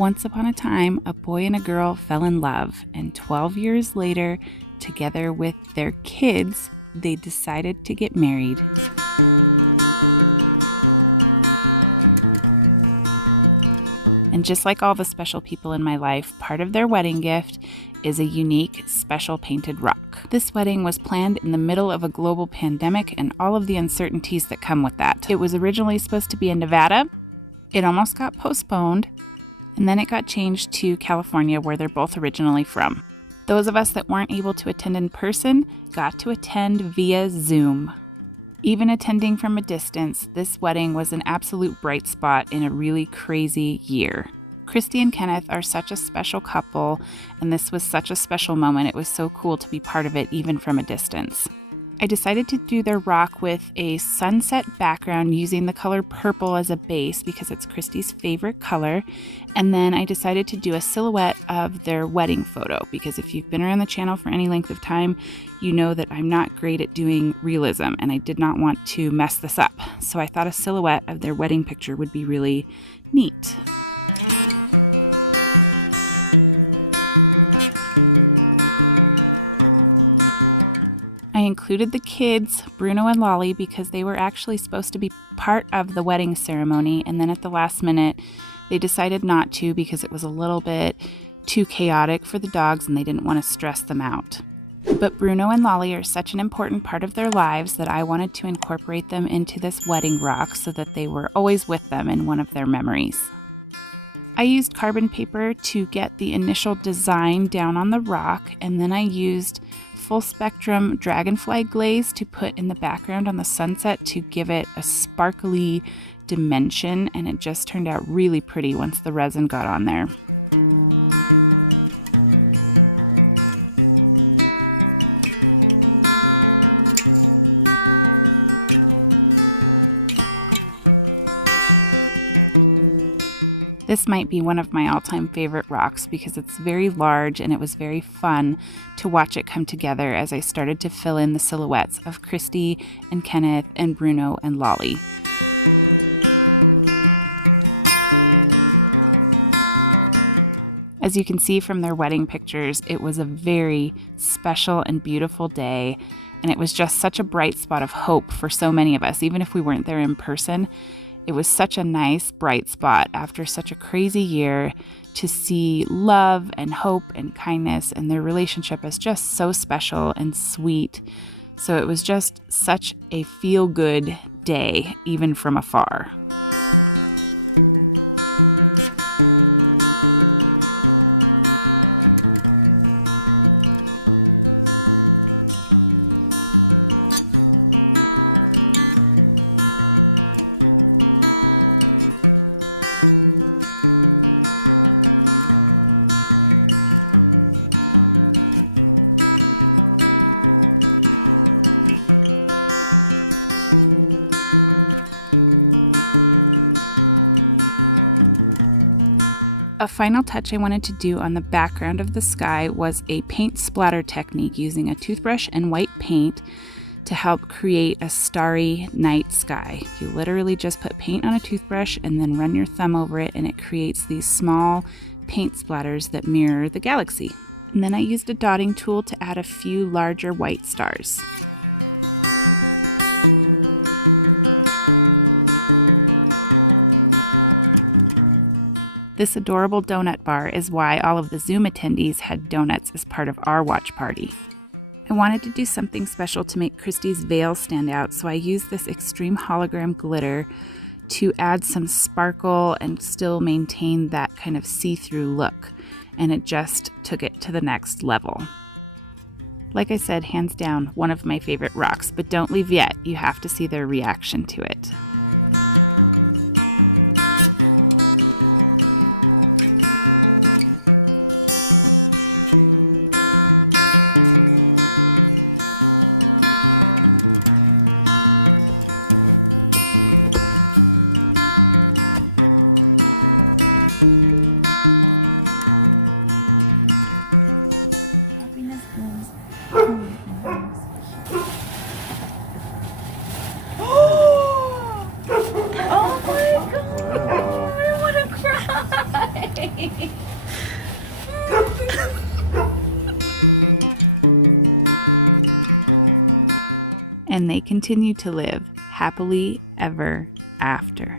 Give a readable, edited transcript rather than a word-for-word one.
Once upon a time, a boy and a girl fell in love, and 12 years later, together with their kids, they decided to get married. And just like all the special people in my life, part of their wedding gift is a unique, special painted rock. This wedding was planned in the middle of a global pandemic and all of the uncertainties that come with that. It was originally supposed to be in Nevada. It almost got postponed, and then it got changed to California, where they're both originally from. Those of us that weren't able to attend in person got to attend via Zoom. Even attending from a distance, this wedding was an absolute bright spot in a really crazy year. Christy and Kenneth are such a special couple, and this was such a special moment. It was so cool to be part of it, even from a distance. I decided to do their rock with a sunset background using the color purple as a base because it's Christy's favorite color. And then I decided to do a silhouette of their wedding photo because if you've been around the channel for any length of time, you know that I'm not great at doing realism and I did not want to mess this up. So I thought a silhouette of their wedding picture would be really neat. I included the kids, Bruno and Lolly, because they were actually supposed to be part of the wedding ceremony, and then at the last minute, they decided not to because it was a little bit too chaotic for the dogs and they didn't want to stress them out. But Bruno and Lolly are such an important part of their lives that I wanted to incorporate them into this wedding rock so that they were always with them in one of their memories. I used carbon paper to get the initial design down on the rock, and then I used full spectrum dragonfly glaze to put in the background on the sunset to give it a sparkly dimension, and it just turned out really pretty once the resin got on there. This might be one of my all-time favorite rocks because it's very large and it was very fun to watch it come together as I started to fill in the silhouettes of Christy and Kenneth and Bruno and Lolly. As you can see from their wedding pictures, it was a very special and beautiful day, and it was just such a bright spot of hope for so many of us, even if we weren't there in person. It was such a nice, bright spot after such a crazy year to see love and hope and kindness and their relationship as just so special and sweet. So it was just such a feel-good day, even from afar. A final touch I wanted to do on the background of the sky was a paint splatter technique using a toothbrush and white paint to help create a starry night sky. You literally just put paint on a toothbrush and then run your thumb over it, and it creates these small paint splatters that mirror the galaxy. And then I used a dotting tool to add a few larger white stars. This adorable donut bar is why all of the Zoom attendees had donuts as part of our watch party. I wanted to do something special to make Christy's veil stand out, so I used this extreme hologram glitter to add some sparkle and still maintain that kind of see-through look, and it just took it to the next level. Like I said, hands down, one of my favorite rocks, but don't leave yet. You have to see their reaction to it. And they continue to live happily ever after.